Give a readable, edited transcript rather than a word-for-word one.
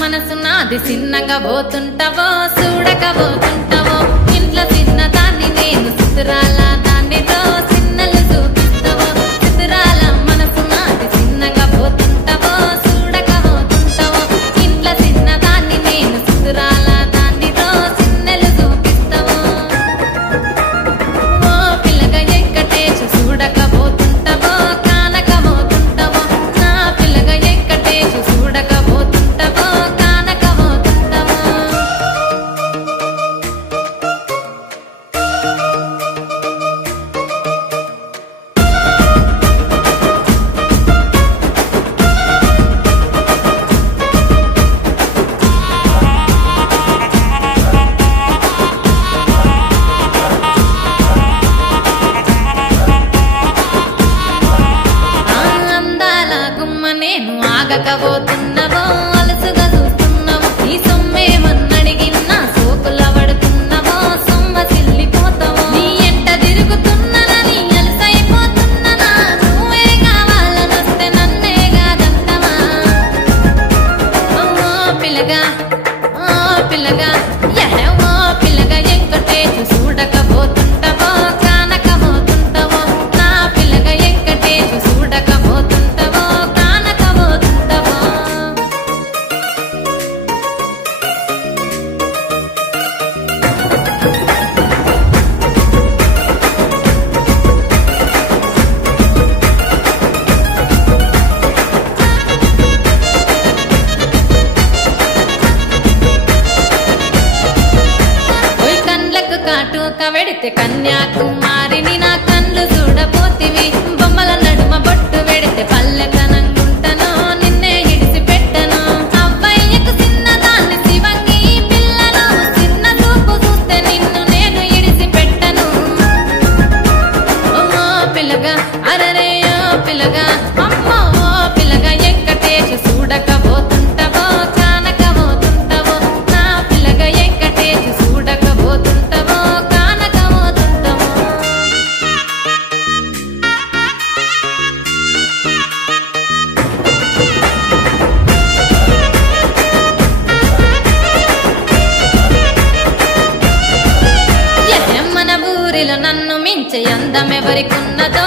మనసు నాది చిన్నగా పోతుంటావో చూడకపోతుంటావో ఇంట్లో చిన్న దాన్ని నేను సుతురాల దానితో చిన్నలు చూపిస్తావో సుతురాల మనసు నాది చిన్నగా పోతుంటావో చూడకపోతుంటావో ఇంట్లో చిన్న దాన్ని నేను సుతురాల దానితో చిన్నలు చూపిస్తావో ఓ పిల్లగా వెంకటేశు చూడకపోతుంటావో కానకపోతుంటావో నా పిల్లగా వెంకటేశు చూడకపోతుంటావో నేను ఆగకపోతున్నావో అలసుగా చూస్తున్నావో నీ సొమ్మేమన్నడిగిన్నా సోకుల పడుతున్నావో సొమ్మ సిల్లిపోతావో నీ ఎంట తిరుగుతున్నానని అలసైపోతున్నానా నువ్వే కావాలనొస్తే నన్నే కాదంటావా ఓ పిల్లగా ఓ పిల్లగా వెంకటేశు చూడకపోతుంటావో కానకపోతుంటావో నా పిల్లగా వెంకటేశు చూడకపోతుంటావో కాటుక వెడితే కన్యాకుమారిని నా కళ్ళు చూడపోతివి బొమ్మల నడుమ బొట్టు వెడితే పల్లెతనంగుంటను నిన్నే ఇడిసి పెట్టను అవ్వయ్యకు చిన్నదాన్ని శివంగి పిల్లను చిన్న చూపు చూస్తే నిన్ను నేను ఇడిసి పెట్టను ఓ పిల్లగా అరరే ఓ పిల్లగా అమ్మో ఓ పిల్లగా వెంకటేశు చూడకపోతుంటావో కానకపోతుంటావో నా పిల్లగా వెంకటేశు చూడకపోతుంటావో నన్ను మించే అందమెవరికున్నదో